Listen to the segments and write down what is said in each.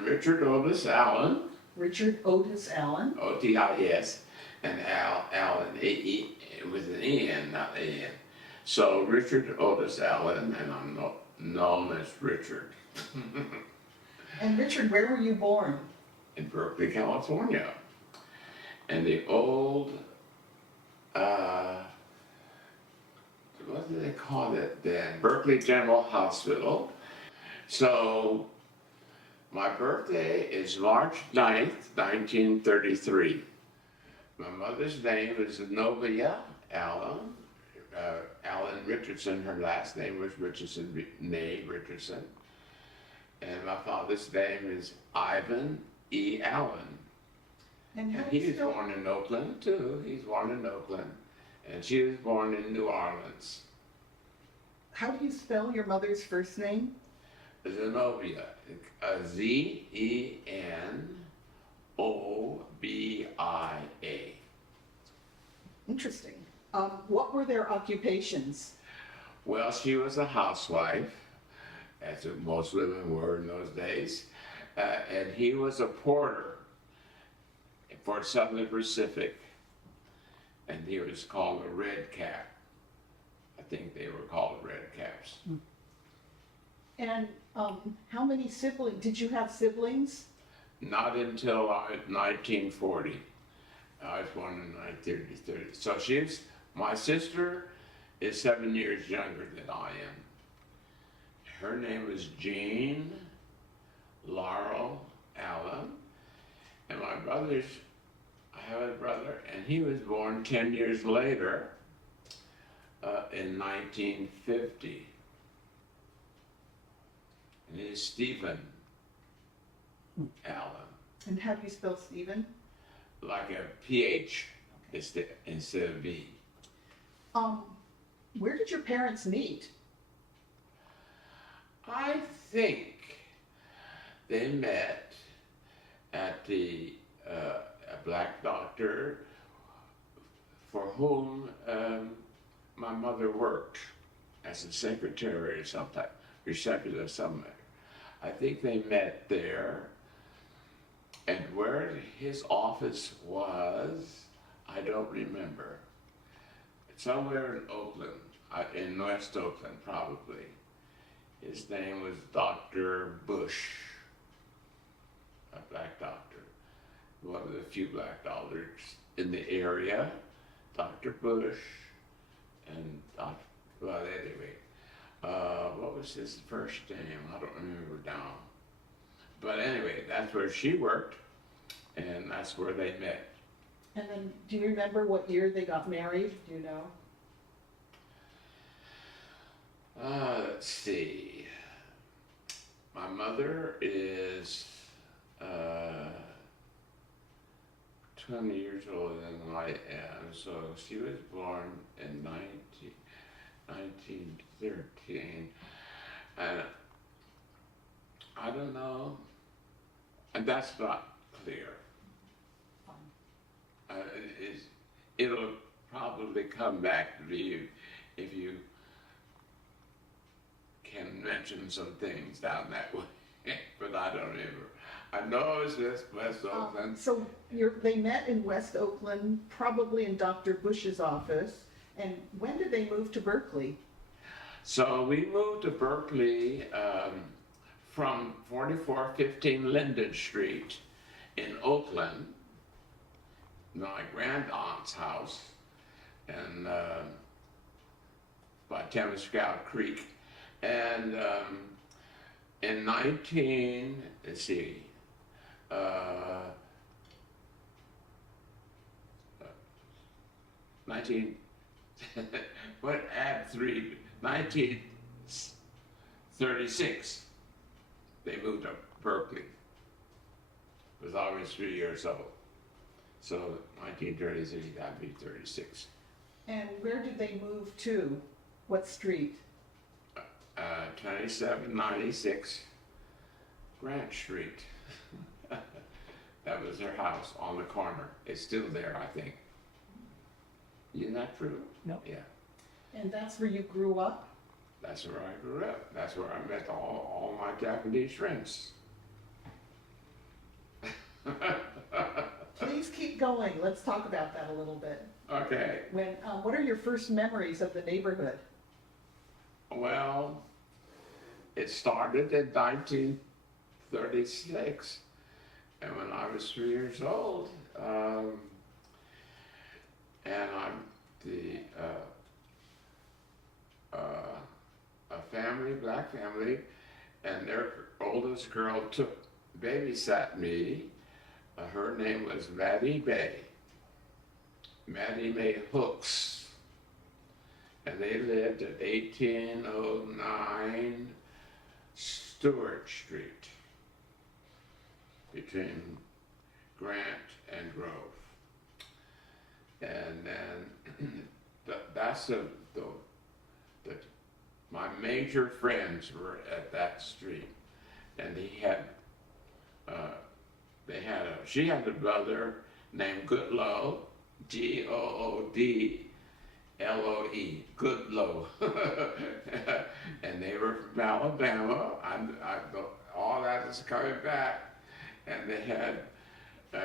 I'm Richard Otis Allen, Richard Otis Allen. O-T-I-S, and Allen, with an E-N, not A-N. So Richard Otis Allen, and I'm known as Richard. And Richard, where were you born? In Berkeley, California. And the old, what do they call it then? Berkeley General Hospital. So my birthday is March 9th, 1933. My mother's name is Zenobia Allen. Allen Richardson, her last name was Richardson, née Richardson. And my father's name is Ivan E. Allen. And And he was born in Oakland too. He's born in Oakland. And she was born in New Orleans. how do you spell your mother's first name? Zenobia, Zenobia. Interesting. What were their occupations? Well, she was a housewife, as most women were in those days, and he was a porter for Southern Pacific, and he was called a red cap. I think they were called red caps. And how many siblings? Did you have siblings? Not until 1940. I was born in 1930. So my sister is 7 years younger than I am. Her name is Jean Laurel Allen. And I have a brother, and he was born 10 years later in 1950. And he's Stephen Allen. And how do you spell Stephen? Like a PH instead of V. Where did your parents meet? I think they met at a black doctor for whom my mother worked as a secretary or something, receptionist somewhere. I think they met there, and where his office was, I don't remember. Somewhere in Oakland, in West Oakland probably. His name was Dr. Bush, a black doctor, one of the few black doctors in the area. Dr. Bush and well, anyway, what was his first name? I don't remember now. But anyway, that's where she worked, and that's where they met. And then, do you remember what year they got married? Do you know? Let's see. My mother is 20 years older than I am, so she was born in 1913. And I don't know, and that's not clear. It'll probably come back to you if you can mention some things down that way, but I don't remember. I know it's just West Oakland. So they met in West Oakland, probably in Dr. Bush's office. And when did they move to Berkeley? So we moved to Berkeley from 4415 Linden Street in Oakland, my grand aunt's house, and by Temescal Creek. And in 19, let's see, what, add 3, 1936, they moved to Berkeley. It was always 3 years old. So 1936, that'd be 36. And where did they move to? What street? 2796 Grant Street. That was their house on the corner. It's still there, I think. Isn't that true? No. Yeah. And that's where you grew up? That's where I grew up. That's where I met all my Japanese friends. going. Let's talk about that a little bit. Okay. What are your first memories of the neighborhood? Well, it started in 1936, and when I was 3 years old, and I'm a family, black family, and their oldest girl babysat me. Her name was Maddie Mae Hooks, and they lived at 1809 Stewart Street between Grant and Grove. And then that's my major friends were at that street, and she had a brother named Goodloe, Goodloe, Goodloe, and they were from Alabama. All that is coming back, and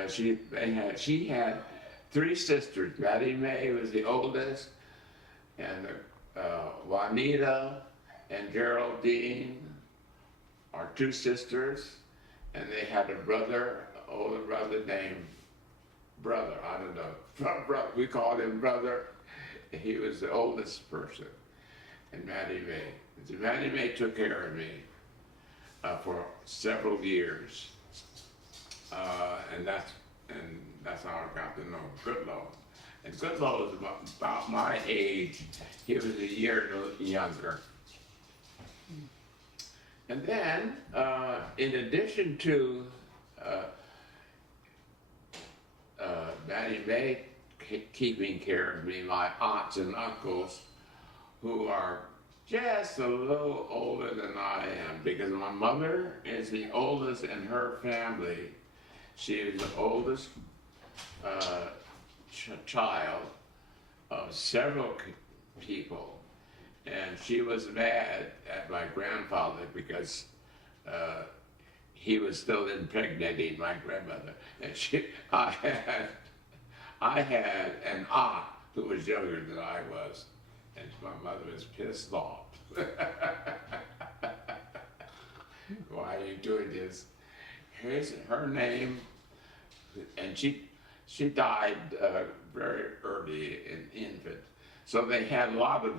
she had 3 sisters. Maddie Mae was the oldest, and Juanita and Geraldine are 2 sisters, and they had an older brother named Brother. I don't know. We called him Brother. He was the oldest person, and Maddie Mae. So Maddie Mae took care of me for several years, and that's how I got to know Goodloe. And Goodloe was about my age. He was a year younger. And then, in addition to Maddie Mae keeping care of me, my aunts and uncles, who are just a little older than I am, because my mother is the oldest in her family. She is the oldest child of several people, and she was mad at my grandfather because he was still impregnating my grandmother, and I had an aunt who was younger than I was, and my mother was pissed off. Why are you doing this? Here's her name, and she died very early in infant. So they had a lot of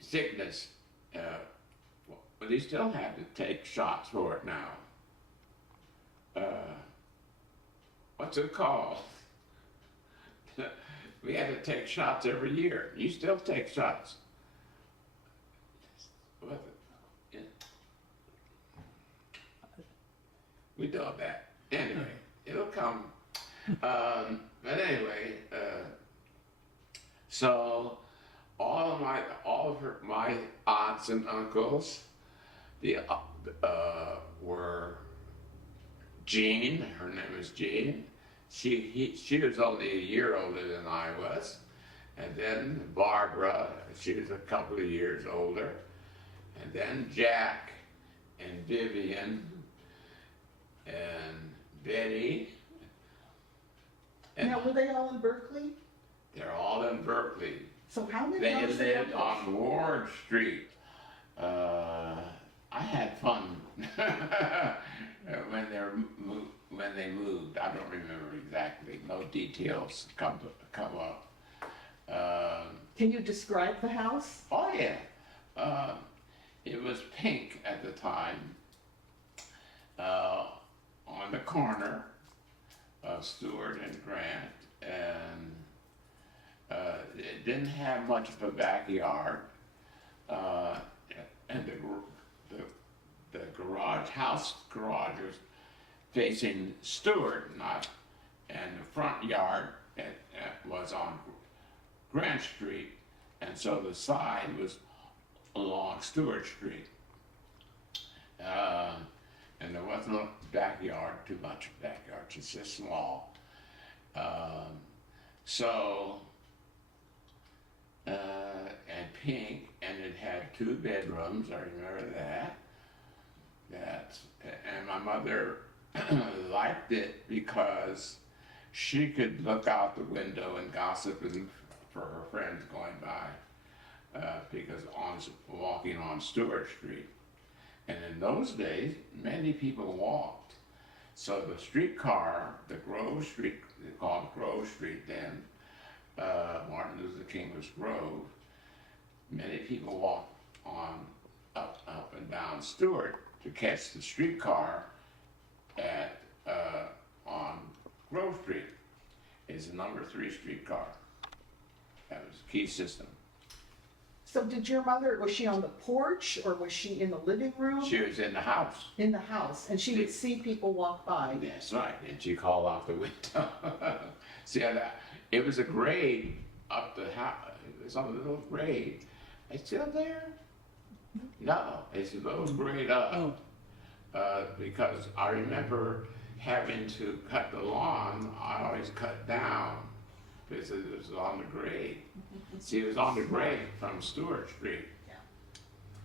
sickness. But he still had to take shots for it now. What's it called? We had to take shots every year. You still take shots. We know that. Anyway, it'll come. But anyway, so all of my aunts and uncles, were Jean. Her name was Jean. She was only a year older than I was, and then Barbara. She was a couple of years older, and then Jack and Vivian and Betty. And now, were they all in Berkeley? They're all in Berkeley. So how many They aunts and lived uncles? on Ward Street. I had fun when they moved. I don't remember exactly. No details come up. Can you describe the house? Oh yeah, it was pink at the time. On the corner of Stewart and Grant, and it didn't have much of a backyard, and the house garage was facing Stewart, and the front yard was on Grant Street, and so the side was along Stewart Street. And there wasn't a backyard, too much backyard, it's just small. And pink, and it had 2 bedrooms, I remember that. And my mother liked it because she could look out the window and gossip for her friends going by, because walking on Stewart Street. And in those days, many people walked. So the streetcar, the Grove Street, they called Grove Street then, Martin Luther King was Grove, many people walked up and down Stewart to catch the streetcar on Grove Street. It's the number 3 streetcar. That was the key system. So did your mother, was she on the porch or was she in the living room? She was in the house. In the house, and she would see people walk by. That's right, and she called out the window. See, it was a grade up the house. It was on a little grade. It's still there? No, it's a little grade up. Because I remember having to cut the lawn. I always cut down because it was on the grade. See, it was on the grade from Stewart Street.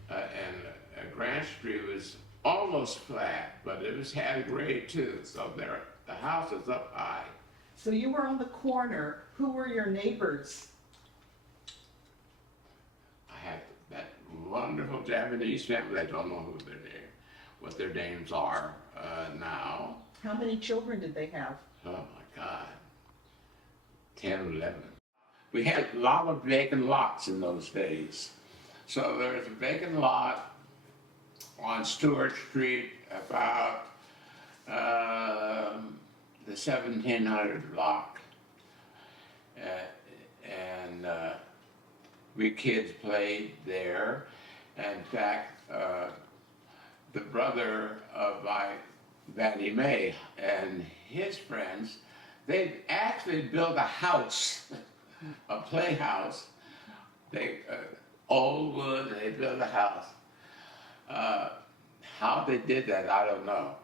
And Grant Street was almost flat, but it had a grade too. So the house was up high. So you were on the corner. Who were your neighbors? I had that wonderful Japanese family. I don't know what their names are now. How many children did they have? Oh my God, 10 or 11. We had a lot of vacant lots in those days. So there was a vacant lot on Stewart Street about the 1700 block. And we kids played there. In fact, the brother of my Vanny Mae and his friends, they actually built a house, a playhouse. They old wood, they built a house. How they did that, I don't know.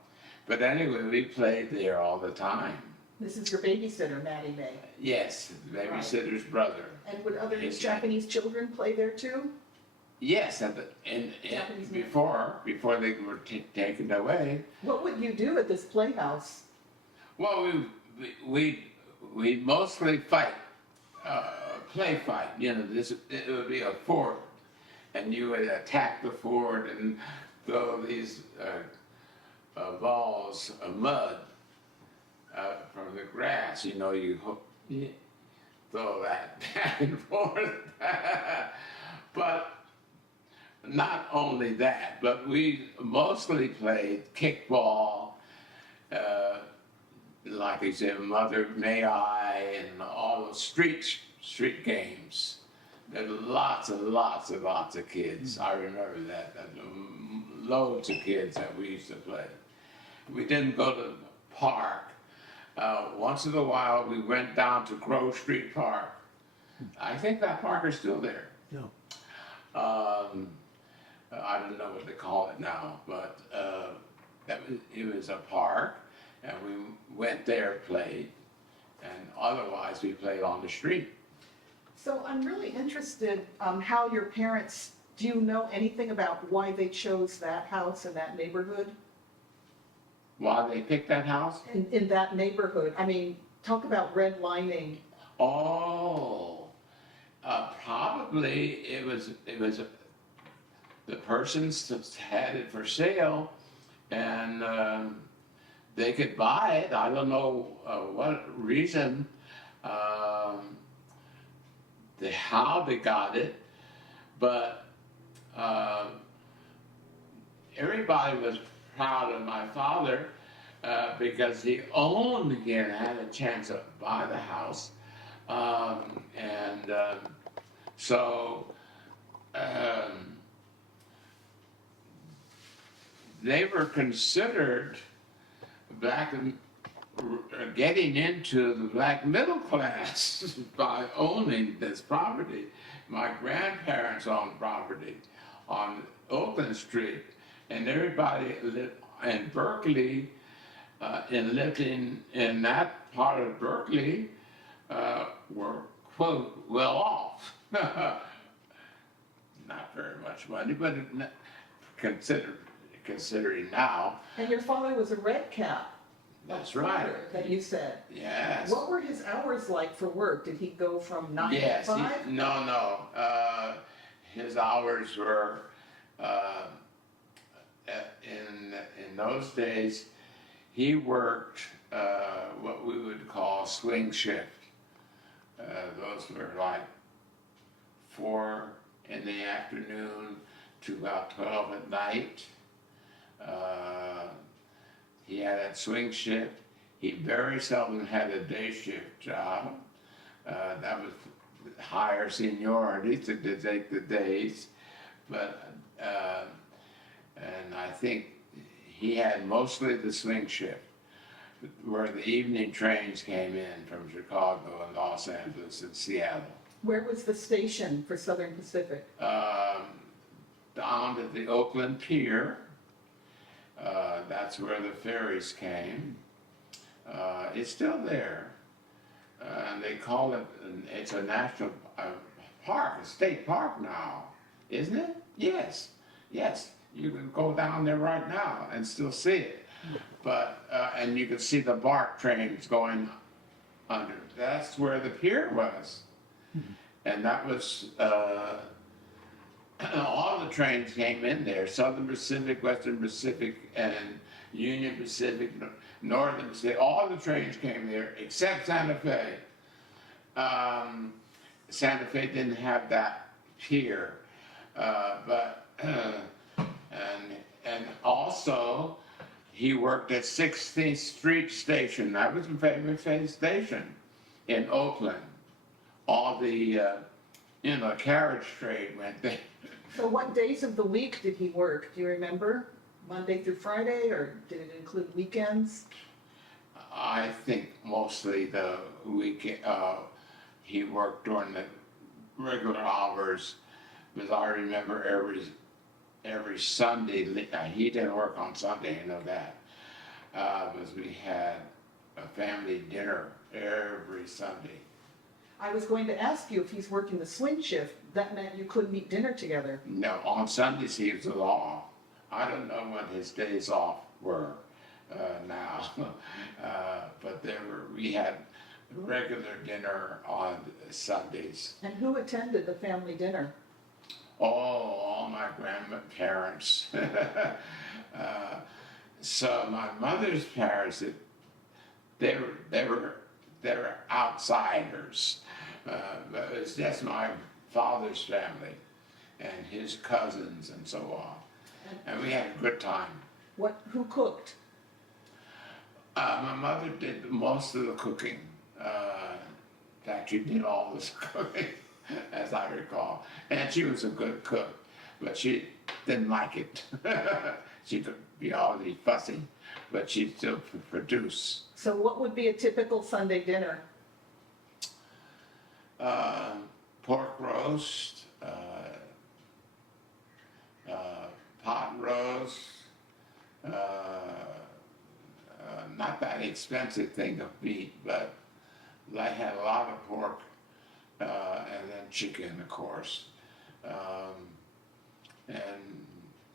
But anyway, we played there all the time. This is your babysitter, Maddie Mae. Yes, the babysitter's brother. And would other Japanese children play there too? Yes, before they were taken away. What would you do at this playhouse? Well, we mostly fight, play fight. You know, it would be a fort, and you would attack the fort and throw these balls of mud from the grass. You know, you throw that back and forth. But not only that, but we mostly played kickball, like I said, Mother May I, and all the street games. There were lots of kids. I remember that. Loads of kids that we used to play. We didn't go to the park. Once in a while, we went down to Grove Street Park. I think that park is still there. No. I don't know what they call it now, but it was a park, and we went there, played, and otherwise we played on the street. So I'm really interested how your parents, do you know anything about why they chose that house in that neighborhood? Why they picked that house? In that neighborhood, I mean, talk about redlining. Oh, probably it was the persons had it for sale, and they could buy it. I don't know what reason, how they got it, but everybody was proud of my father because he owned again, had a chance to buy the house, so they were considered getting into the black middle class by owning this property. My grandparents owned property on Oakland Street, and everybody lived in Berkeley, and lived in that part of Berkeley, were, quote, well off. Not very much money, but considered considering now. And your father was a red cap. That's right. That you said. Yes. What were his hours like for work? Did he go from 9 to Yes. 5? No. His hours were in those days. He worked what we would call swing shift. Those were like 4 in the afternoon to about 12 at night. He had that swing shift. He very seldom had a day shift job. That was higher seniority to take the days. But, and I think he had mostly the swing shift, where the evening trains came in from Chicago and Los Angeles and Seattle. Where was the station for Southern Pacific? Down at the Oakland Pier. That's where the ferries came. It's still there. And they call it, it's a national park, a state park now, isn't it? Yes. You can go down there right now and still see it. But, and you can see the BART trains going under. That's where the pier was. And that was, all the trains came in there, Southern Pacific, Western Pacific, and Union Pacific, Northern Pacific, all the trains came there except Santa Fe. Santa Fe didn't have that pier, but, and also he worked at 16th Street Station. That was a famous station in Oakland. All the, carriage trade went there. So what days of the week did he work? Do you remember? Monday through Friday, or did it include weekends? I think mostly the weekend. He worked during the regular hours, because I remember every Sunday. He didn't work on Sunday, I know that, because we had a family dinner every Sunday. I was going to ask you if he's working the swing shift. That meant you couldn't eat dinner together. No, on Sundays he was off. I don't know when his days off were now, but we had regular dinner on Sundays. And who attended the family dinner? Oh, all my grandparents. So my mother's parents, they were outsiders. But it was just my father's family and his cousins and so on. And we had a good time. Who cooked? My mother did most of the cooking. In fact, she did all this cooking, as I recall. And she was a good cook, but she didn't like it. She could be all fussy, but she'd still produce. So what would be a typical Sunday dinner? Pork roast, pot roast, not that expensive thing of meat, but I had a lot of pork, and then chicken, of course, and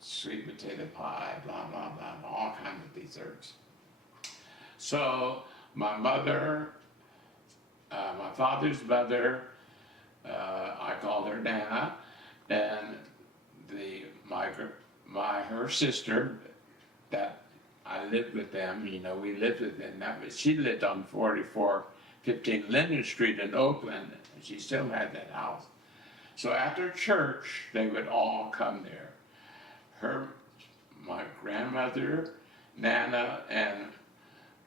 sweet potato pie, blah, blah, blah, all kinds of desserts. So my mother, my father's mother, I called her Nana, and her sister, that I lived with them, we lived with them. She lived on 4415 Linden Street in Oakland, and she still had that house. So after church, they would all come there. My grandmother, Nana, and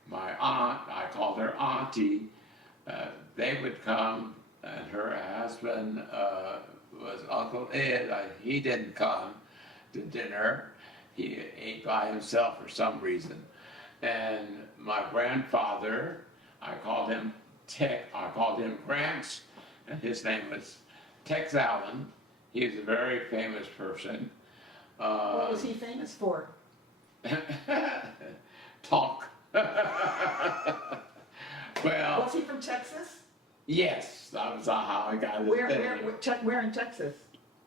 my aunt, I called her Auntie, they would come, and her husband was Uncle Ed. He didn't come to dinner. He ate by himself for some reason. And my grandfather, I called him Gramps, and his name was Tex Allen. He was a very famous person. What was he famous for? Talk. Well. Was he from Texas? Yes, that was how I got his name. Where in Texas?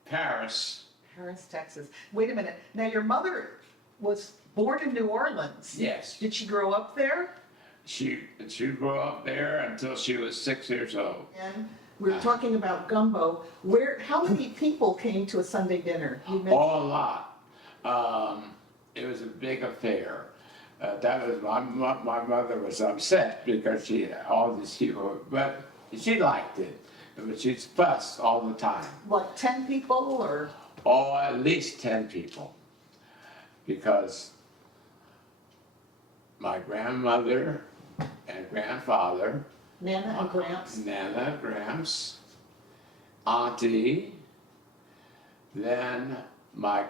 Paris. Paris, Texas. Wait a minute. Now your mother was born in New Orleans. Yes. Did she grow up there? She grew up there until she was 6 years old. And we were talking about gumbo. How many people came to a Sunday dinner? You mentioned. Oh, a lot. It was a big affair. That was my mother was upset because she had all these people, but she liked it. But she's fussed all the time. What, 10 people or? Oh, at least 10 people. Because my grandmother and grandfather, Nana and Gramps? Nana, Gramps, Auntie, then my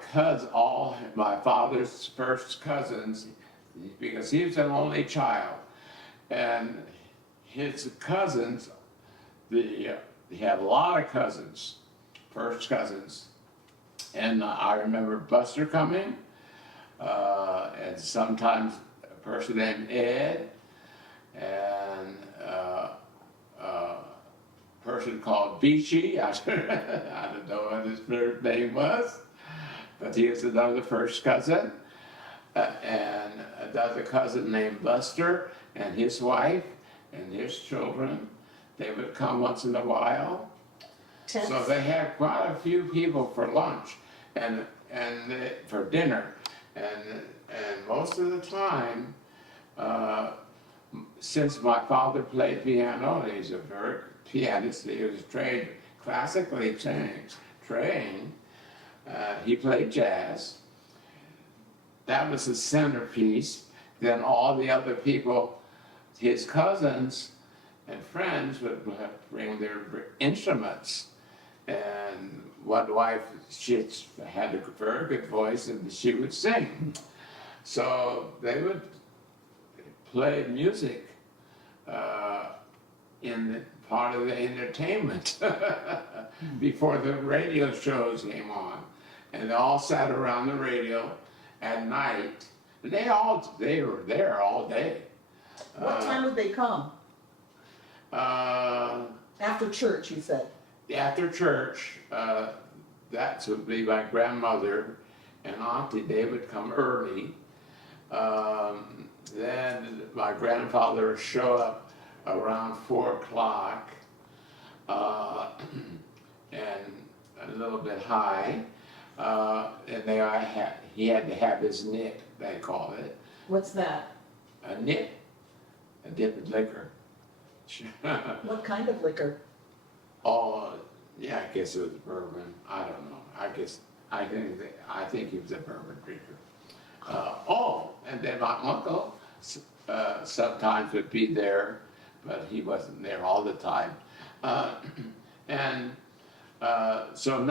father's first cousins, because he was an only child, and his cousins, he had a lot of cousins, first cousins, and I remember Buster coming, and sometimes a person named Ed, and a person called Beachy. I don't know what his first name was, but he was another first cousin, and another cousin named Buster and his wife and his children. They would come once in a while. So they had quite a few people for lunch and for dinner, and most of the time, since my father played piano, he's a very pianist. He was trained, classically trained. He played jazz. That was the centerpiece. Then all the other people, his cousins and friends, would bring their instruments. And one wife, she had a very good voice, and she would sing. So they would play music in the part of the entertainment before the radio shows came on. And they all sat around the radio at night. And they were there all day. What time would they come? After church, you said? After church, that would be my grandmother and auntie. They would come early. Then my grandfather would show up around 4 o'clock, and a little bit high. And he had to have his nip, they call it. What's that? A nip, a dip of liquor. What kind of liquor? Oh, yeah, I guess it was bourbon. I don't know. I think he was a bourbon drinker. And then my uncle sometimes would be there, but he wasn't there all the time. So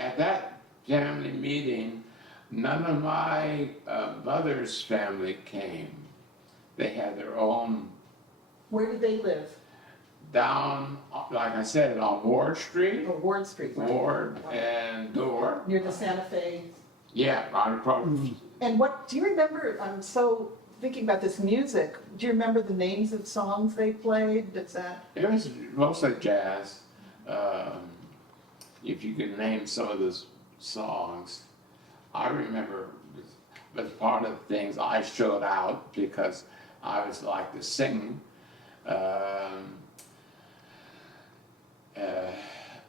at that family meeting, none of my mother's family came. They had their own. Where did they live? Down, like I said, on Ward Street. Oh, Ward Street. Right. Ward and Door. Near the Santa Fe. Yeah, right across. And do you remember, I'm so thinking about this music, do you remember the names of songs they played? It was mostly jazz. If you could name some of those songs. I remember, but part of the things I showed out because I was like to sing.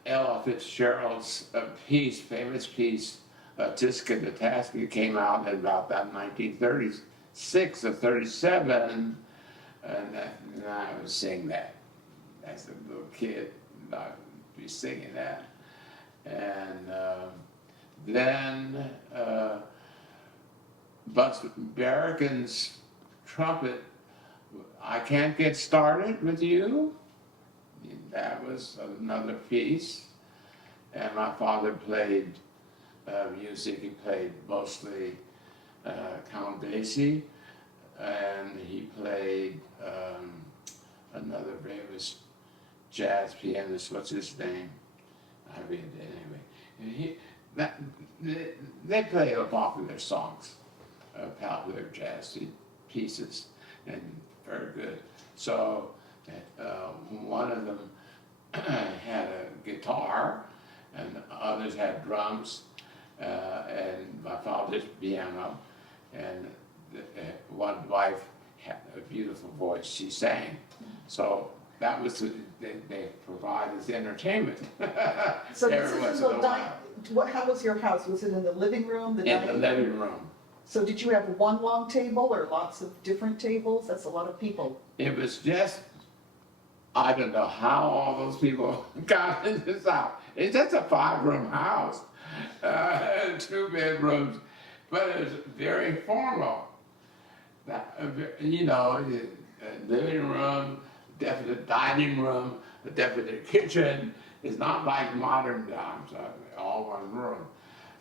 Ella Fitzgerald's famous piece, Tiska the Taska, came out in about that 1936 or 37, and I would sing that as a little kid. I would be singing that, and then Buster Barrican's trumpet, I Can't Get Started With You. That was another piece. And my father played music. He played mostly Count Basie, and he played another famous jazz pianist. What's his name? I read it anyway. They play popular songs, popular jazz pieces, and very good. So one of them had a guitar, and others had drums, and my father's piano. and one wife had a beautiful voice. She sang, so that was they provide as entertainment. So this every is once in in the a dining, while. how was your house? Was it in the living room, the In the dining? living room. So did you have one long table or lots of different tables? That's a lot of people. It was just, I don't know how all those people got in this house. It's just a 5-room house, 2 bedrooms, but it was very formal. That, you know, a living room, definite dining room, a definite kitchen. It's not like modern times, all one room.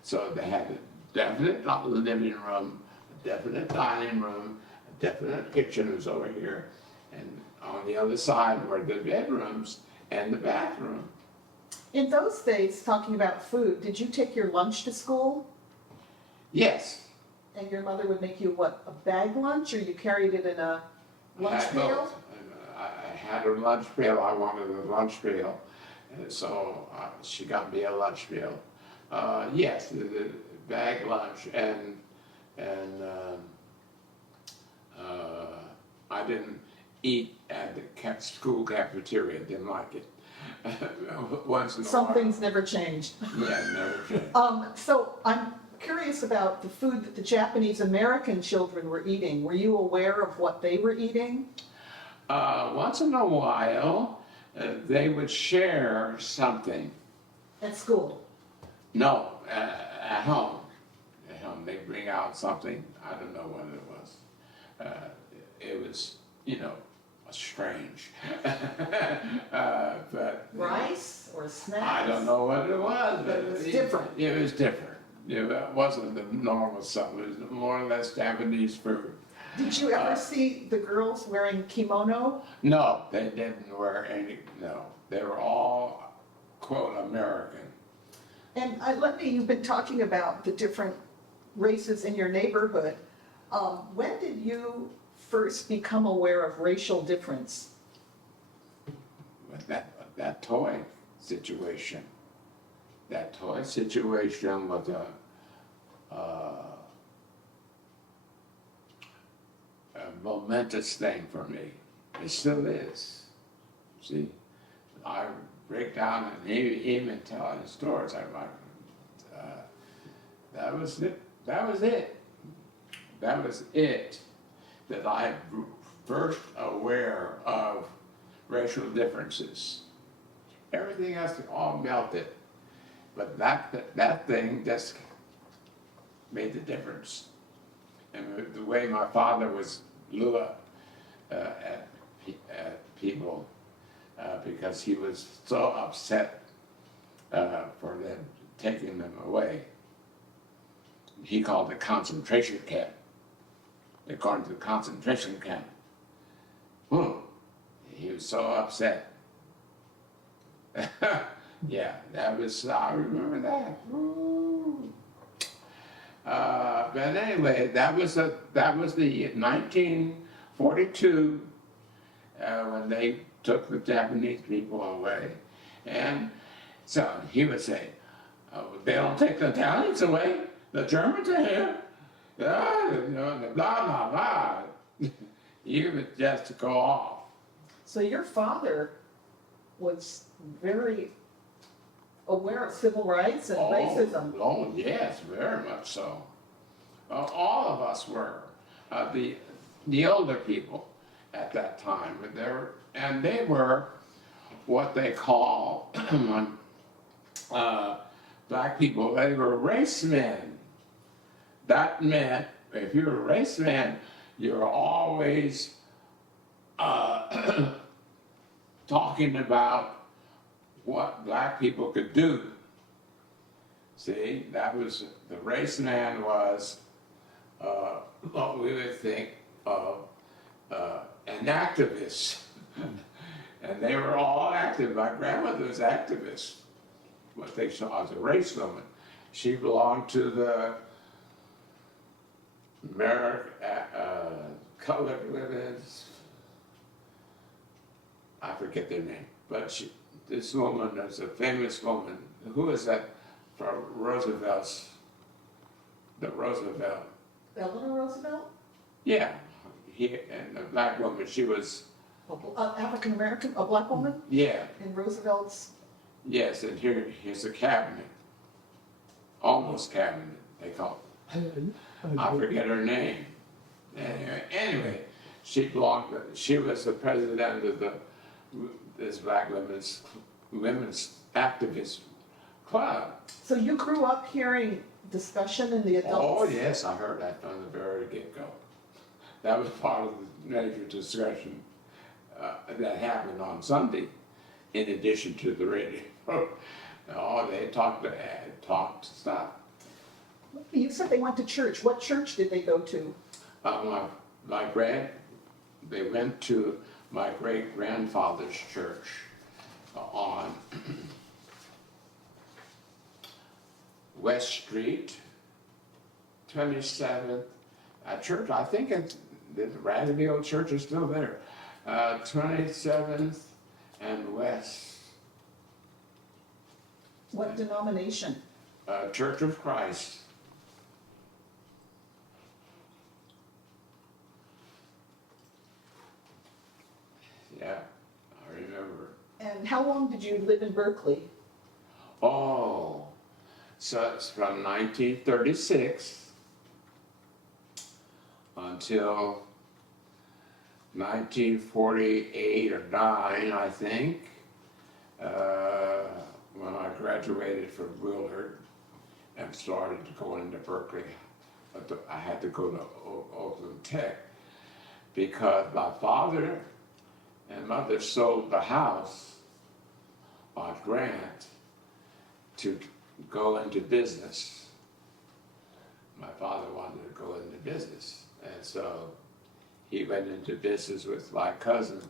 So they had a definite living room, a definite dining room, a definite kitchen was over here, and on the other side were the bedrooms and the bathroom. In those days, talking about food, did you take your lunch to school? Yes. And your mother would make you what, a bag lunch, or you carried it in a lunch I had pail? both. I had a lunch pail, I wanted a lunch pail, and so she got me a lunch pail. Yes, the bag lunch, and I didn't eat at the school cafeteria, didn't like it. Once in a Some while. things never changed. Yeah, never changed. So I'm curious about the food that the Japanese American children were eating. Were you aware of what they were eating? Once in a while, they would share something. At school? No, at home. At home, they bring out something. I don't know what it was. It was, you know, strange. But Rice or snacks? I don't know what it was. But it was different. It was different. It wasn't the normal stuff. It was more or less Japanese food. Did you ever see the girls wearing kimono? No, they didn't wear any. No, they were all quote American. And you've been talking about the different races in your neighborhood. When did you first become aware of racial difference? That toy situation. That toy situation was a momentous thing for me. It still is. See, I break down and even telling stories. I'm like, that was it. That was it. That was it. That I first aware of racial differences. Everything else all melted, but that thing just made the difference. And the way my father was blew up at people because he was so upset for them taking them away. He called it concentration camp. They're going to the concentration camp. He was so upset. Yeah, that was, I remember that. Ooh. But anyway, that was the 1942 when they took the Japanese people away. And so he would say, oh, they don't take the Italians away, the Germans are here. Blah, blah, blah. He would just go off. So your father was very aware of civil rights and racism. Oh, yes, very much so. All of us were. The older people at that time, and they were what they call black people, they were race men. That meant if you were a race man, you were always talking about what black people could do. See, that was, the race man was what we would think of an activist. And they were all active. My grandmother was activist, what they saw as a race woman. She belonged to the colored women's, I forget their name, but this woman is a famous woman. Who is that from the Roosevelt Eleanor Roosevelt? Yeah, and the black woman, she was, African American, a black woman yeah, in Roosevelt's. yes, and here's a cabinet, almost cabinet, they call it. I forget her name. Anyway, she was the president of this black women's activist club. So you grew up hearing discussion in the adults? Oh, yes, I heard that from the very get-go. That was part of the major discussion that happened on Sunday, in addition to the radio. Oh, they talked stuff. You said they went to church. What church did they go to? They went to my great-grandfather's church on West Street, 27th. A church, I think the raggedy old church is still there. 27th and West. What denomination? Church of Christ. Yeah, I remember. And how long did you live in Berkeley? Oh, so it's from 1936 until 1948 or 9, I think, when I graduated from Willard and started to go into Berkeley. I had to go to Oakland Tech because my father and mother sold the house on grant to go into business. My father wanted to go into business, and so he went into business with my cousin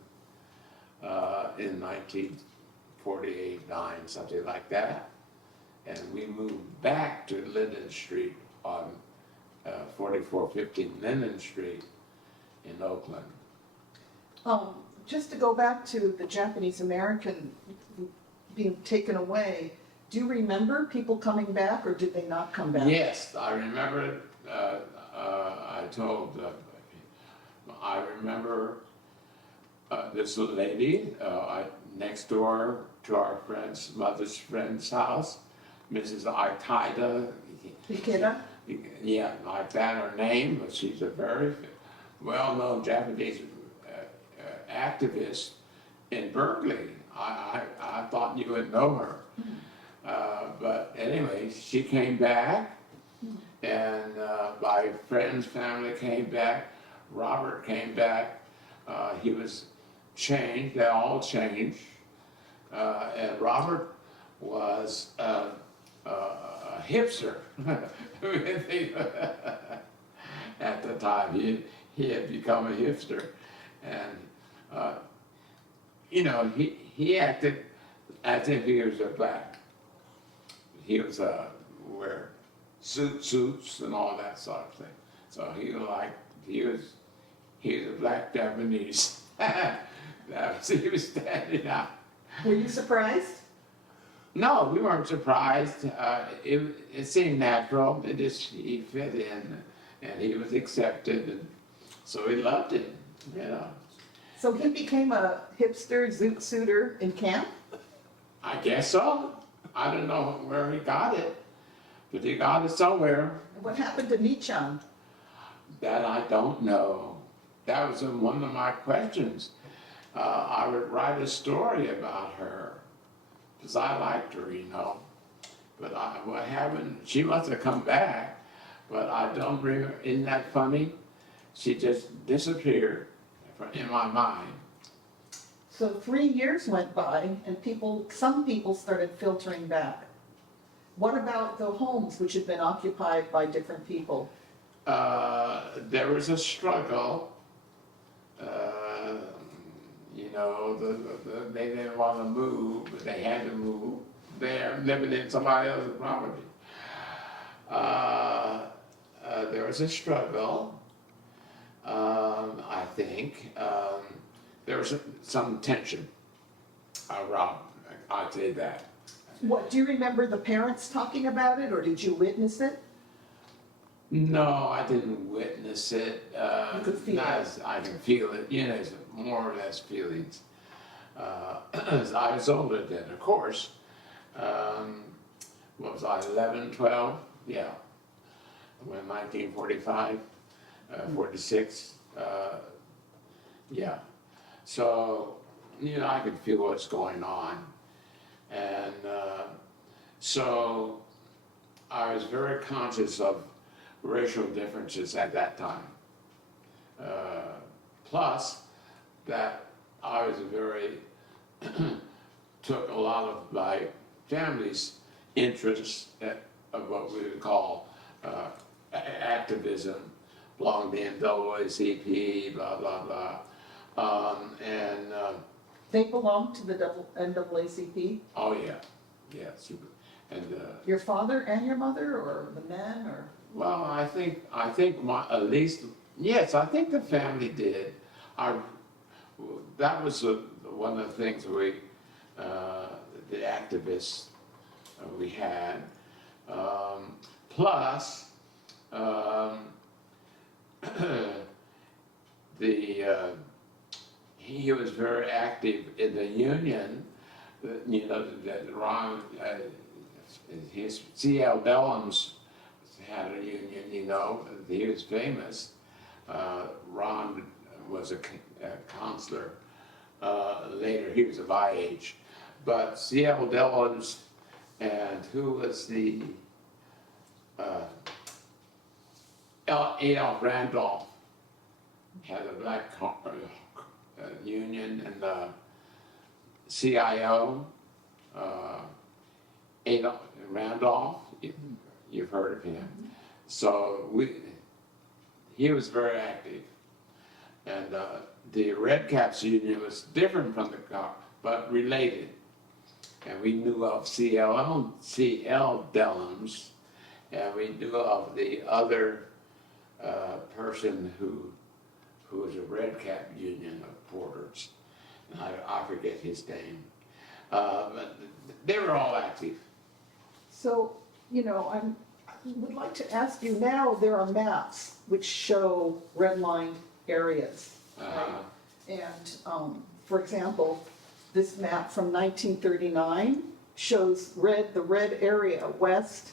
in 1948, 9, something like that. And we moved back to Linden Street on 4415 Linden Street in Oakland. Just to go back to the Japanese American being taken away, do you remember people coming back, or did they not come back? Yes, I remember. I remember this lady next door to our mother's friend's house, Mrs. Ikeda. Ikeda? Yeah, like that, her name, but she's a very well-known Japanese activist in Berkeley. I thought you would know her. But anyway, she came back, and my friend's family came back. Robert came back. He was changed. They all changed. And Robert was a hipster. At the time, he had become a hipster, and he acted as if he was a black. He was wear suits and all that sort of thing. So he was a black Japanese. He was standing out. Were you surprised? No, we weren't surprised. It seemed natural. He fit in, and he was accepted, and so we loved him. So he became a hipster zoot suiter in camp? I guess so. I don't know where he got it, but he got it somewhere. What happened to Nichan? That I don't know. That was one of my questions. I would write a story about her, because I liked her, But what happened, she must have come back, but I don't remember. Isn't that funny? She just disappeared in my mind. So 3 years went by, and some people started filtering back. What about the homes which had been occupied by different people? There was a struggle. They didn't want to move, but they had to move. They're living in somebody else's property. There was a struggle. I think there was some tension around. I'd say that. What, do you remember the parents talking about it, or did you witness it? No, I didn't witness it. You could feel Not it. as I can feel it, you know, it's more or less feelings. As I was older then, of course. Um, what was I, 11, 12? Yeah. When 1945, 46, yeah. So, you know, I could feel what's going on. And so I was very conscious of racial differences at that time. Plus, that I was very, took a lot of my family's interest of what we would call activism, belonged to the NAACP, blah, blah, blah. They belong to the NAACP? Oh yeah, yeah, super. And Your father and your mother, or the men, or? well, I think at least, yes, I think the family did. I, that was one of the things the activists we had. Plus, um, he was very active in the union, you know, that Ron, his C.L. Dellums had a union, you know, he was famous. Ron was a counselor. Later, he was of my age. But C.L. Dellums and who was the Adolph Randolph had a black union, and the CIO, Adolph Randolph, you've heard of him. So he was very active. And the Red Caps Union was different from the but related. And we knew of C.L. Dellums, and we knew of the other person who was a Red Cap Union of porters. And I forget his name. But they were all active. So, you know, I would like to ask you, now there are maps which show redlined areas, right? And, for example, this map from 1939 shows the red area, West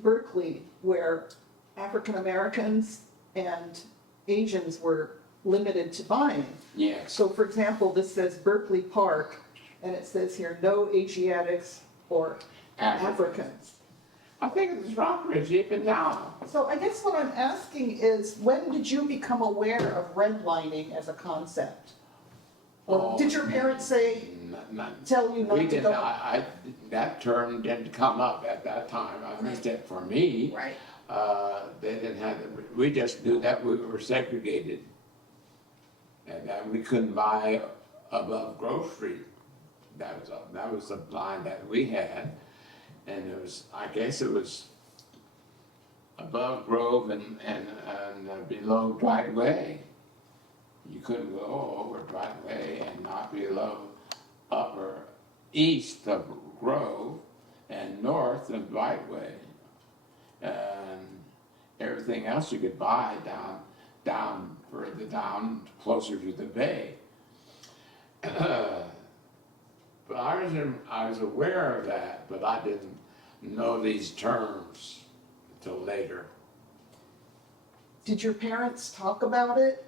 Berkeley, where African Americans and Asians were limited to buying. Yes. So for example, this says Berkeley Park, and it says here, no Asiatics or Africans. I think it's Rockridge even now. So I guess what I'm asking is, when did you become aware of redlining as a concept? Or did your parents say, tell you not to go? That term didn't come up at that time. I mean, for me, Right. They didn't have it. We just knew that we were segregated, and that we couldn't buy above Grove Street. That was the line that we had, and it was, I guess it was above Grove and below Dwight Way. You couldn't go over Dwight Way and not below upper east of Grove and north of Dwight Way. And everything else you could buy down further down, closer to the bay. But I was aware of that, but I didn't know these terms until later. Did your parents talk about it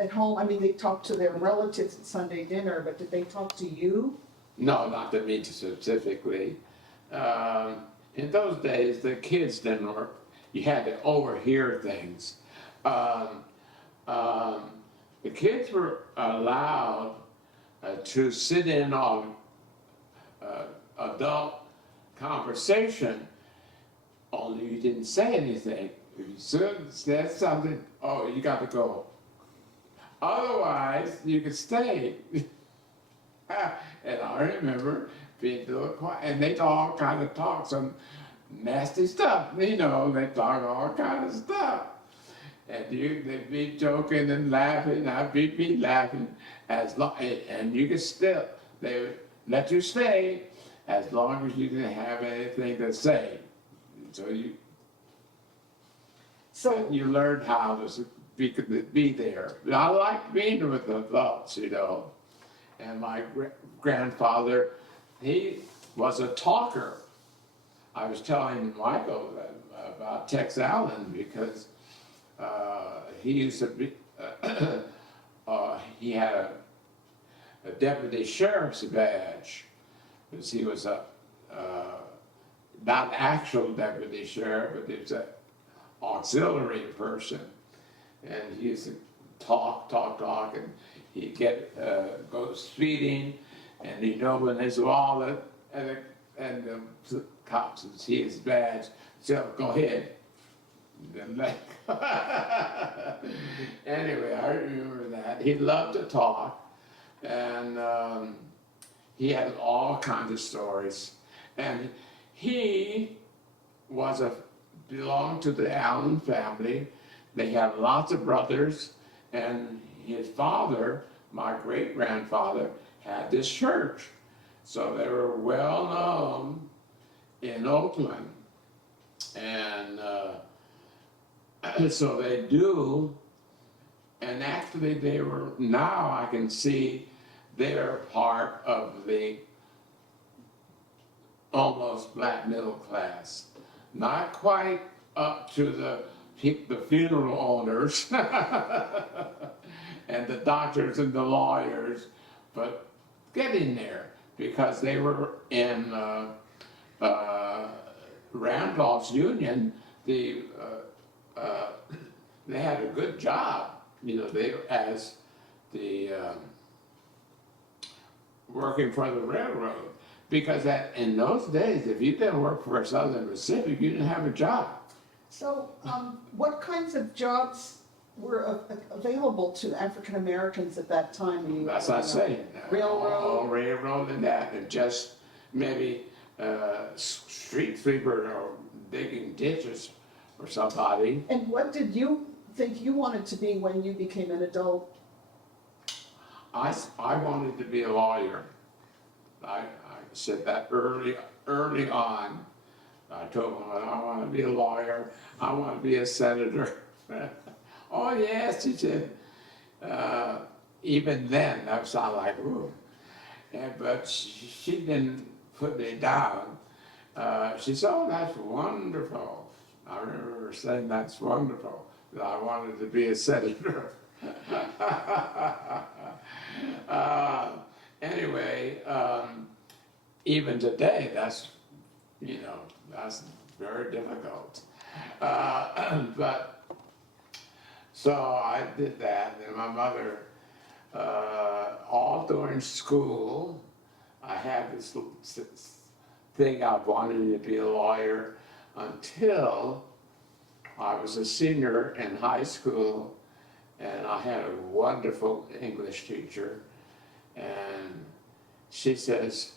at home? I mean, they talked to their relatives at Sunday dinner, but did they talk to you? No, not to me specifically. In those days, the kids didn't work. You had to overhear things. The kids were allowed to sit in on adult conversation, only you didn't say anything. If you said something, oh, you got to go. Otherwise, you could stay. And I remember being a little quiet, and they all kind of talk some nasty stuff, you know, they talk all kind of stuff. And they'd be joking and laughing, I'd be laughing, and you could still, they would let you stay as long as you didn't have anything to say. So So, You learned how to be there. I like being with adults, you know. And my grandfather, he was a talker. I was telling Michael about Tex Allen because he used to be, he had a deputy sheriff's badge because he was a, not actual deputy sheriff, but he was an auxiliary person. And he used to talk, and he'd go speeding, and he'd open his wallet, and the cops would see his badge, so go ahead. Anyway, I remember that. He loved to talk, and he had all kinds of stories. And he belonged to the Allen family. They had lots of brothers, and his father, my great-grandfather, had this church. So they were well known in Oakland. And so they do, and actually now I can see they're part of the almost black middle class. Not quite up to the funeral owners and the doctors and the lawyers, but getting there because they were in Randolph's Union. They had a good job, you know. They as the working for the railroad, because in those days, if you didn't work for Southern Pacific, you didn't have a job. so what kinds of jobs were available to African Americans at that time? That's what I say. Railroad? Railroad and that, and just maybe street sweeper or digging ditches for somebody. And what did you think you wanted to be when you became an adult? I wanted to be a lawyer. I said that early on. I told him, I want to be a lawyer. I want to be a senator. Oh, yes, he said. Even then, that sounded like, ooh. But she didn't put me down. She said, oh, that's wonderful. I remember her saying, that's wonderful, that I wanted to be a senator. Anyway, even today, that's very difficult. But so I did that, and my mother, all during school, I had this thing I wanted to be a lawyer until I was a senior in high school, and I had a wonderful English teacher, and she says,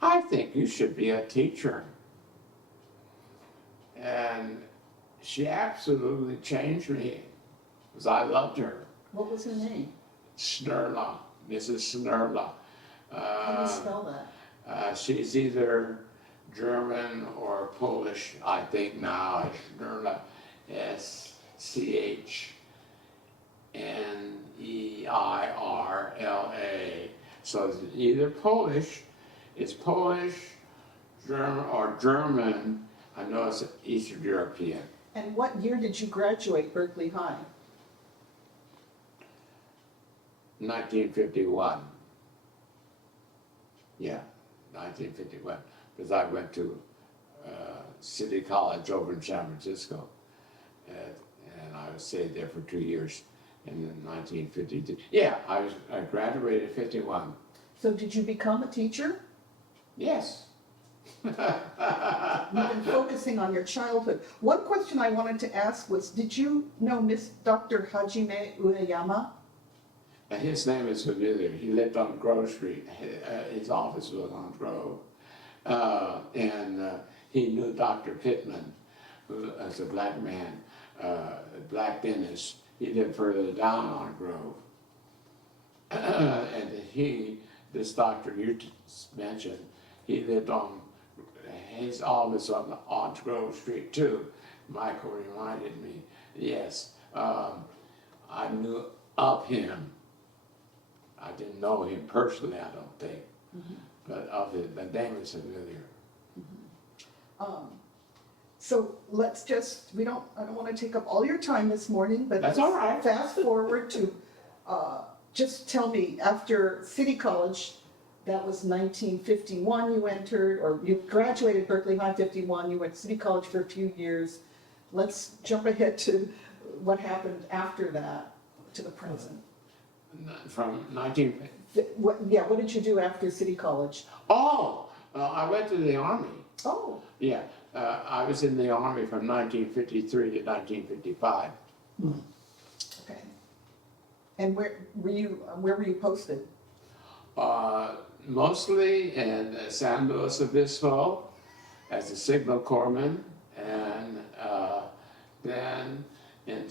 I think you should be a teacher. And she absolutely changed me, because I loved her. What was her name? Snerla, Mrs. Snerla. How do you spell that? She's either German or Polish, I think now. Snerla, Scheirla. So it's either Polish, it's Polish, German, or German. I know it's Eastern European. And what year did you graduate Berkeley High? 1951. Yeah, 1951, because I went to City College over in San Francisco, and I stayed there for 2 years in 1952. Yeah, I graduated 51. So did you become a teacher? Yes. You've been focusing on your childhood. One question I wanted to ask was, did you know Dr. Hajime Ueyama? His name is familiar. He lived on Grove Street. His office was on Grove. And he knew Dr. Pittman, who was a black man, black dentist. He lived further down on Grove. And this doctor you mentioned, he lived on his office on Grove Street too. Michael reminded me, yes, I knew of him. I didn't know him personally, I don't think, but of it, the name is familiar. So let's just, I don't want to take up all your time this morning, but That's all right. fast forward to, just tell me, after City College, that was 1951 you entered, or you graduated Berkeley High 51, you went to City College for a few years. Let's jump ahead to what happened after that, to the present. From 19... What did you do after City College? I went to the Army. Oh. Yeah, I was in the Army from 1953 to 1955. Okay. And where were you posted? Mostly in San Luis Obispo as a signal corpsman, and then in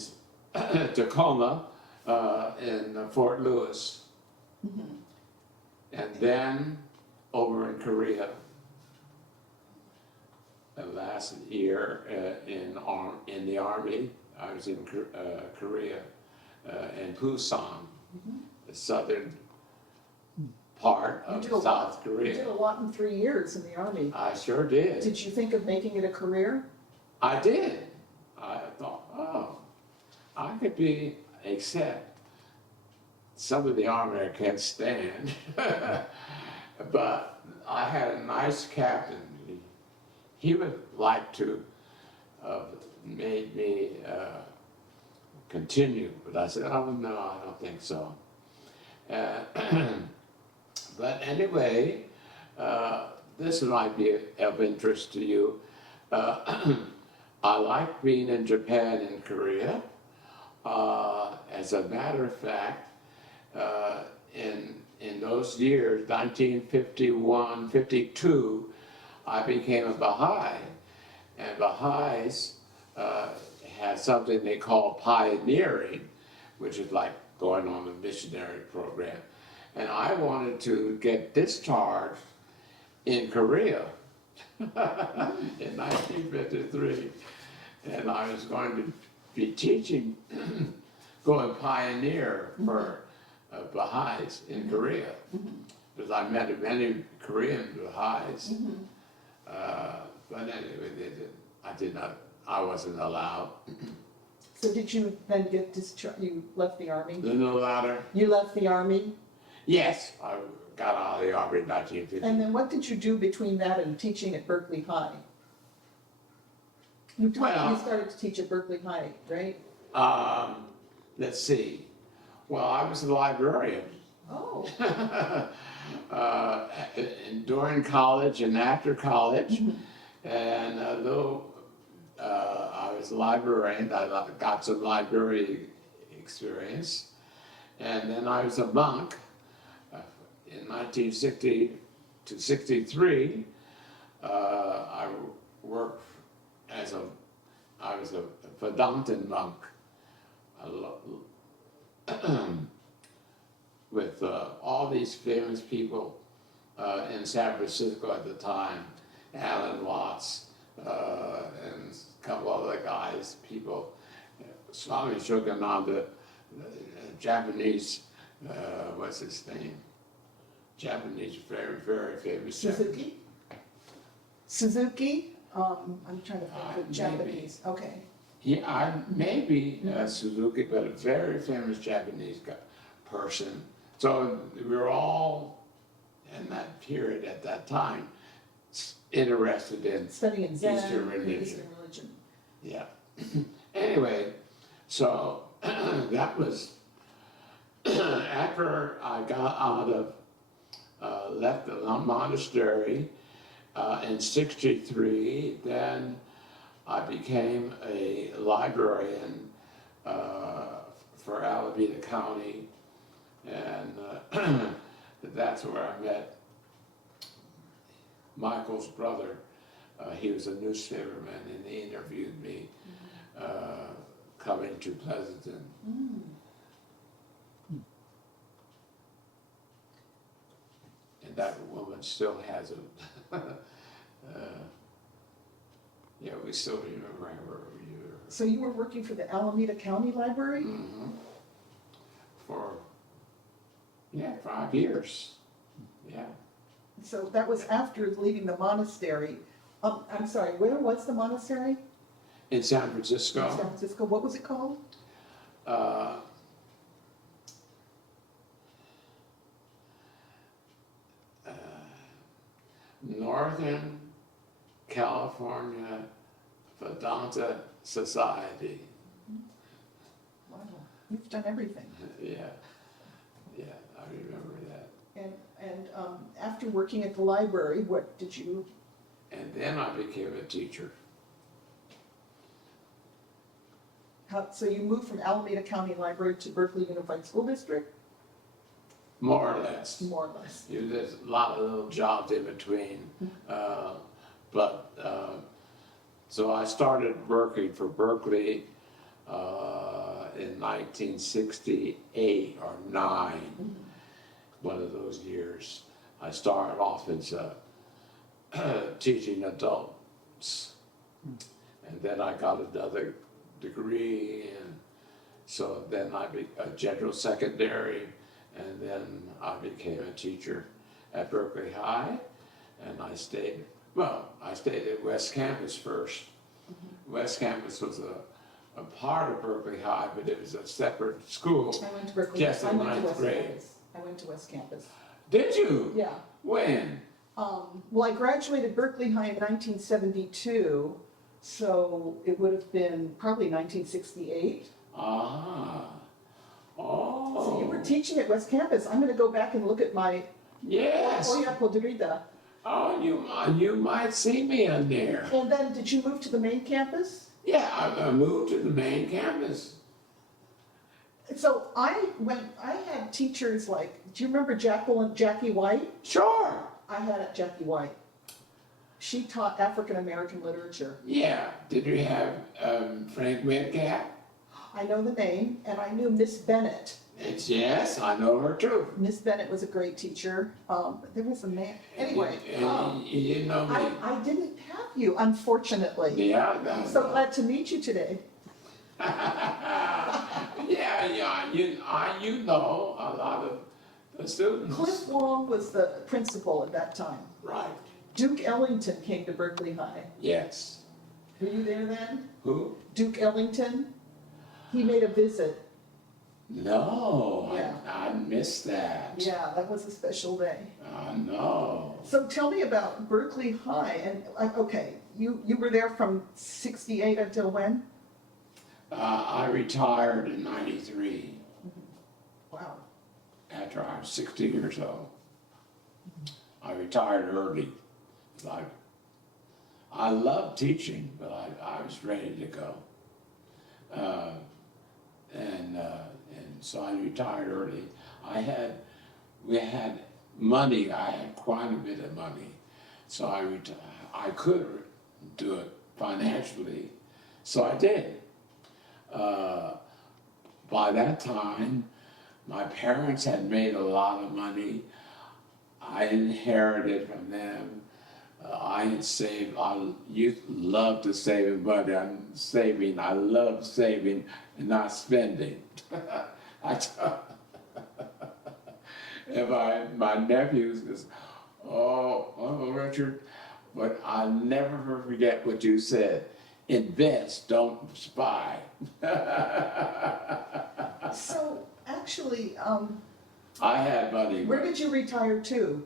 Tacoma in Fort Lewis, and then over in Korea. The last year in the Army, I was in Korea, in Busan, the southern part of South Korea. You did a lot in 3 years in the Army. I sure did. Did you think of making it a career? I did. I thought, I could except some of the Army I can't stand. But I had a nice captain. He would like to have made me continue, but I said, oh no, I don't think so. But anyway, this might be of interest to you. I like being in Japan and Korea. As a matter of fact, in those years, 1951, 52, I became a Baha'i, and Baha'is had something they call pioneering, which is like going on a missionary program. And I wanted to get discharged in Korea in 1953. And I was going to be teaching, going pioneer for Baha'is in Korea, because I met many Korean Baha'is. But anyway, I wasn't allowed. So did you then get discharged? You left the Army? The latter? You left the Army? Yes, I got out of the Army in 1950. And then what did you do between that and teaching at Berkeley High? You started to teach at Berkeley High, right? Let's see. Well, I was a librarian. Oh. During college and after college. And though I was a librarian, I got some library experience. And then I was a monk in 1960 to 63. I worked I was a Vedantin monk with all these famous people in San Francisco at the time, Alan Watts, and a couple other people, Swami Shogananda, Japanese, what's his name? Japanese, very, very famous. Suzuki? Suzuki? I'm trying to think of Japanese. Maybe. Okay. Yeah, maybe Suzuki, but a very famous Japanese person. So we were all in that period at that time interested in Studying Zen, Eastern religion. Eastern religion. Yeah. Anyway, so that was after I got out of left the in 1963. Then I became a librarian for Alameda County, and that's where I met Michael's brother. He was a newspaperman, and he interviewed me coming to Pleasanton. And that woman still has a, yeah, we still remember her every year. So you were working for the Alameda County Library? Mhm. For, yeah, 5 years. Yeah. So that was after leaving the monastery. I'm sorry, where was the monastery? In San Francisco. In San Francisco. What was it called? uh, uh, Northern California Vedanta Society. Wow, you've done everything. Yeah, yeah, I remember that. And after working at the library, what did you? And then I became a teacher. So you moved from Alameda County Library to Berkeley Unified School District? More or less. More or less. There's a lot of little jobs in between. So I started working for Berkeley in 1968 or 9, one of those years. I started off as teaching adults, and then I got another degree, and so then I a general secondary, and then I became a teacher at Berkeley High, and I stayed at West Campus first. West Campus was a part of Berkeley High, but it was a separate school. I went to Berkeley. Just in I went to ninth West grade. Campus. I went to West Campus. Did you? Yeah. When? Well, I graduated Berkeley High in 1972, so it would have been probably 1968. Ah. So you were Oh. teaching at West Campus. I'm going to go back and look at my Yes. Olla Podrida. Oh, you might see me in there. And then did you move to the main campus? Yeah, I moved to the main campus. So I had teachers like, do you remember Jackie White? Sure. I had Jackie White. She taught African American literature. Yeah. Did you have Frank Metcalf? I know the name, and I knew Miss Bennett. Yes, I know her too. Miss Bennett was a great teacher. There was a man, anyway. You didn't know me. I didn't have you, unfortunately. Yeah. I'm so glad to meet you today. Yeah. You know a lot of the students. Cliff Wong was the principal at that time. Right. Duke Ellington came to Berkeley High. Yes. Were you there then? Who? Duke Ellington? He made a visit. No, Yeah. I missed that. Yeah, that was a special day. No. So tell me about Berkeley High. And okay, you were there from 68 until when? I retired in '93 Wow. after I was 60 years old. I retired early. I loved teaching, but I was ready to go. And so I retired early. We had money. I had quite a bit of money, so I could do it financially. So I did. By that time, my parents had made a lot of money. I inherited from them. I had saved. I used to love to save money. I love saving and not spending. My nephews is, oh, Richard, but I'll never forget what you said. Invest, don't spy. So actually, I had money. where did you retire to?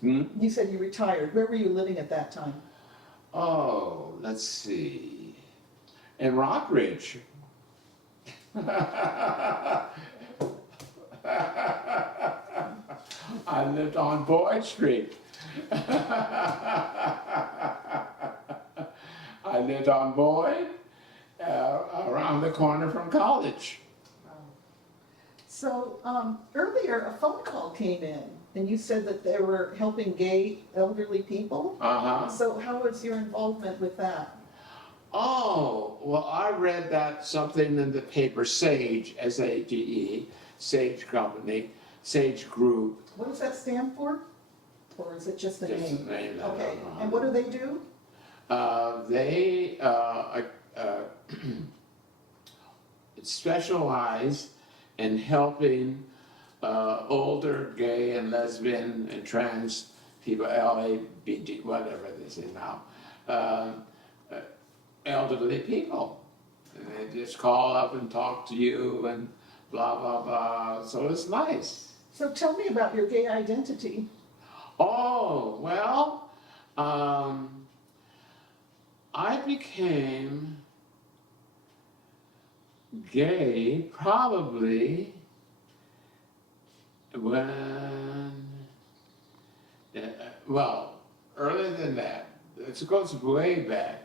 You said you retired. Where were you living at that time? Oh, let's see. In Rockridge. I lived on Boyd Street. I lived on Boyd, around the corner from college. So earlier, a phone call came in, and you said that they were helping gay elderly people. Uh-huh. So how was your involvement with that? Oh, well, I read that something in the paper, Sage, S-A-G-E, Sage Company, Sage Group. What does that stand for? Or is it just a Just name? a name, I Okay, don't know. and what do they do? They specialize in helping older gay and lesbian and trans people, LABG, whatever they say now, elderly people. And they just call up and talk to you and blah, blah, blah. So it's nice. So tell me about your gay identity. Oh, well, I became gay probably when, well, earlier than that. It goes way back.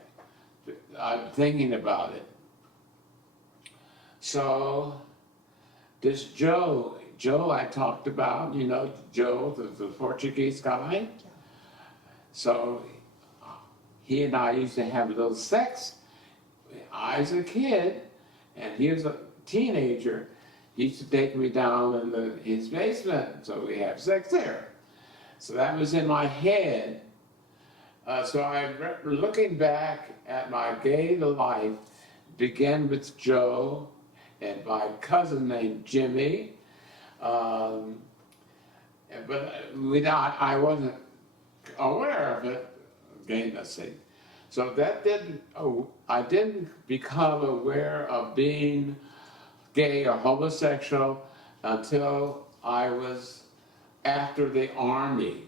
I'm thinking about it. So, this Joe I talked about, you know, Joe, the Portuguese guy. So, he and I used to have a little sex. I was a kid, and he was a teenager. He used to take me down in his basement, so we have sex there. So that was in my head. Looking back at my gay life, began with Joe and my cousin named Jimmy. But I wasn't aware of it, gayness. So I didn't become aware of being gay or homosexual until I was after the Army.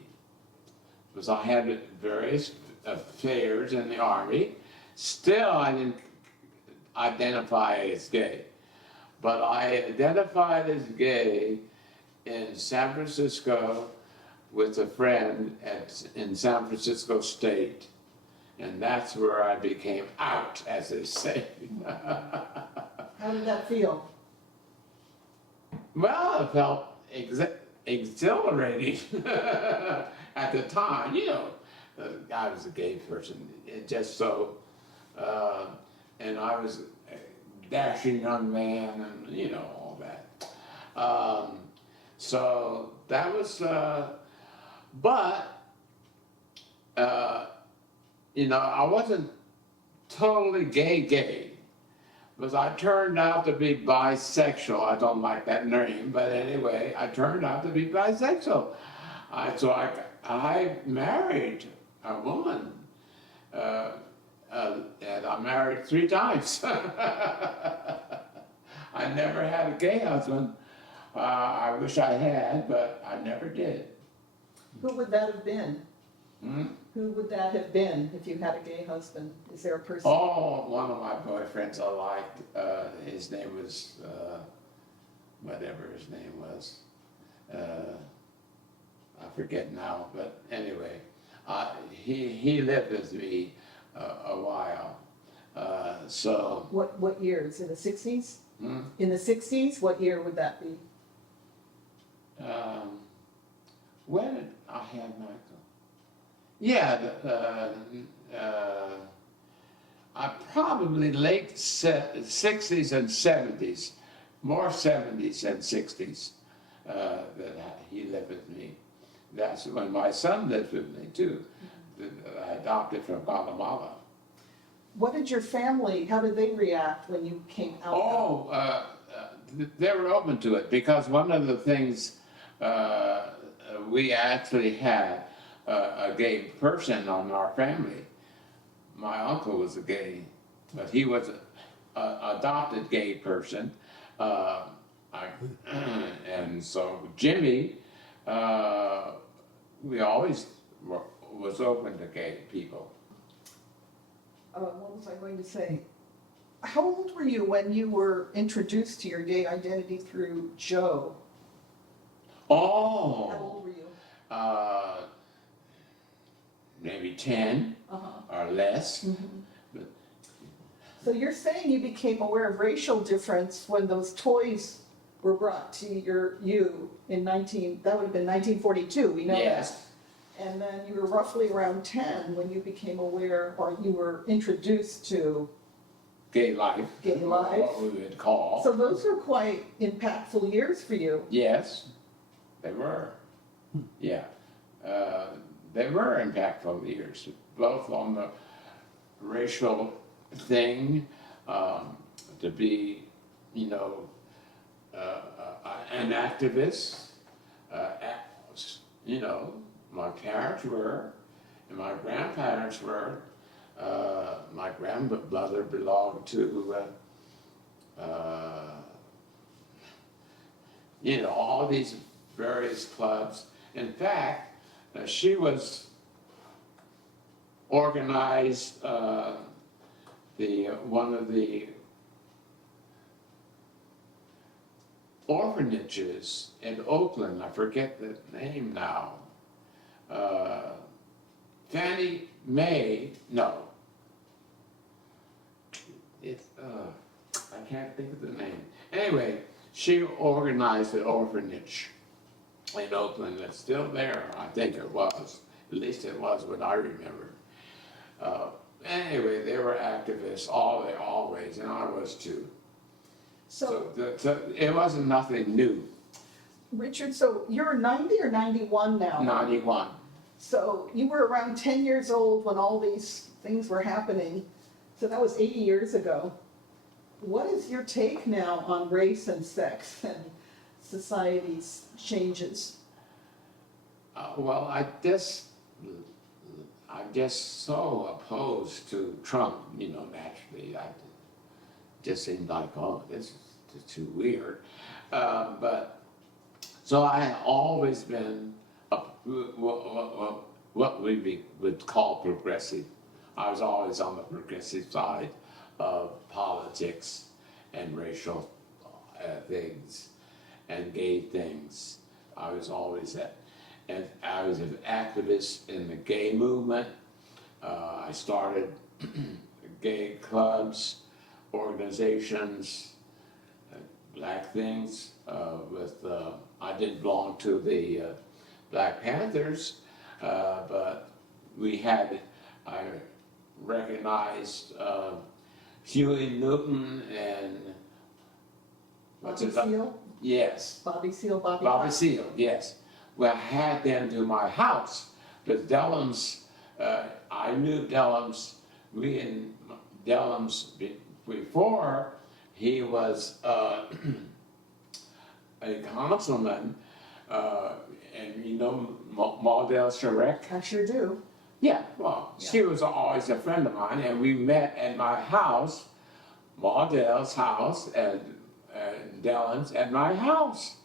Because I had various affairs in the Army. Still, I didn't identify as gay. But I identified as gay in San Francisco with a friend in San Francisco State. And that's where I became out, as they say. How did that feel? Well, it felt exhilarating at the time. You know, I was a gay person. It just so, and I was a dashing young man, and you know all that. So that was, but you know, I wasn't totally gay. Because I turned out to be bisexual. I don't like that name, but anyway, I turned out to be bisexual. I married a woman, and I married 3 times. I never had a gay husband. I wish I had, but I never did. Who would that have been? Hmm? Who would that have been if you had a gay husband? Is there a person? Oh, one of my boyfriends I liked. His name was, whatever his name was. I forget now, but anyway, he lived with me a while. So. What year? Is it the 60s? Hmm? In the 60s? What year would that be? When did I have Michael? Yeah, I probably late 60s and 70s, more 70s than 60s, that he lived with me. That's when my son lived with me too, that I adopted from Guatemala. What did your family, how did they react when you came out? Oh, they were open to it because one of the things we actually had a gay person on our family. My uncle was a gay, but he was an adopted gay person. And so Jimmy, we always was open to gay people. What was I going to say? How old were you when you were introduced to your gay identity through Joe? Oh. How old were you? Maybe 10 or less. Mm-hmm. But, so you're saying you became aware of racial difference when those toys were brought to you in that would have been 1942, we know yes. that. And then you were roughly around 10 when you became aware, or you were introduced to gay life. Gay life. What we would call. So those were quite impactful years for you. Yes, they were. Yeah. They were impactful years, both on the racial thing to be, you know, an activist. You know, my parents were, and my grandparents were. My grandmother belonged to, you know, all these various clubs. In fact, she was organized one of the orphanages in Oakland. I forget the name now. Fannie Mae, no. It's, I can't think of the name. Anyway, she organized an orphanage in Oakland. It's still there, I think it was. At least it was what I remember. Anyway, they were activists, always, and I was too. So it wasn't nothing new. Richard, so you're 90 or 91 now? 91. So you were around 10 years old when all these things were happening. So that was 80 years ago. What is your take now on race and sex and society's changes? Well, I'm just so opposed to Trump, you know, naturally. I just seemed like, oh, this is too weird. But so I always been what we would call progressive. I was always on the progressive side of politics and racial things and gay things. I was always that. And I was an activist in the gay movement. I started gay clubs, organizations, black things. I didn't belong to the Black Panthers, but I recognized Huey Newton and Bobby Seale? Yes. Bobby Seale, Bobby Seale, yes. Well, I had them to my house, but Dellums, I knew Dellums, we in Dellums before he was a councilman, and you know Maudel Charette? I sure do. Yeah, well, yeah. She was always a friend of mine, and we met at my house, Maudel's house, and Dellums at my house.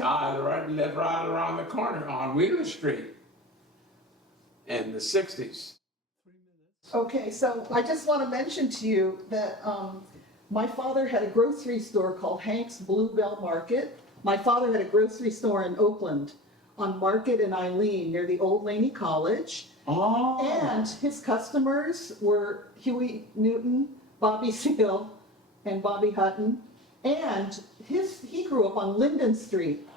I lived right around the corner on Wheeler Street in the 60s. Okay, so I just want to mention to you that my father had a grocery store called Hank's Bluebell Market. My father had a grocery store in Oakland on Market and Eileen near the Old Laney College. Oh. And his customers were Huey Newton, Bobby Seale, and Bobby Hutton. And he grew up on Linden Street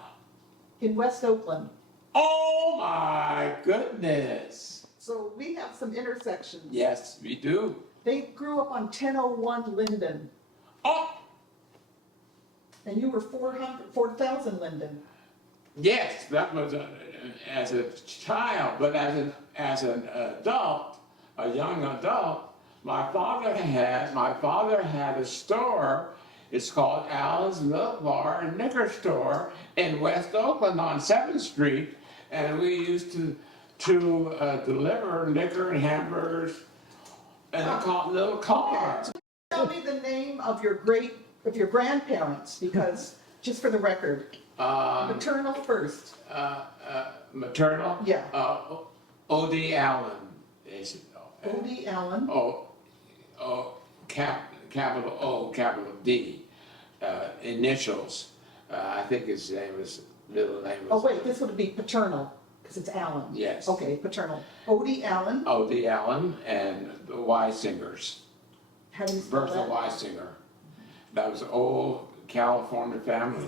in West Oakland. Oh my goodness. So we have some intersections. Yes, we do. They grew up on 1001 Linden. Oh! And you were 4,000 Linden. Yes, that was as a child, but as an adult, a young adult, my father had a store. It's called Allen's Milk Bar and Liquor Store in West Oakland on 7th Street, and we used to deliver liquor and hamburgers in a little car. Okay. Tell me the name of your grandparents, because just for the record, maternal first. Maternal? Yeah. O.D. Allen. O.D. Allen. Capital O, capital D, initials. I think his middle name was. Oh wait, this would be paternal, because it's Allen. Yes. Okay, paternal. O.D. Allen. O.D. Allen and the Weissingers. How do you spell Bertha that? Weisinger. That was an old California family.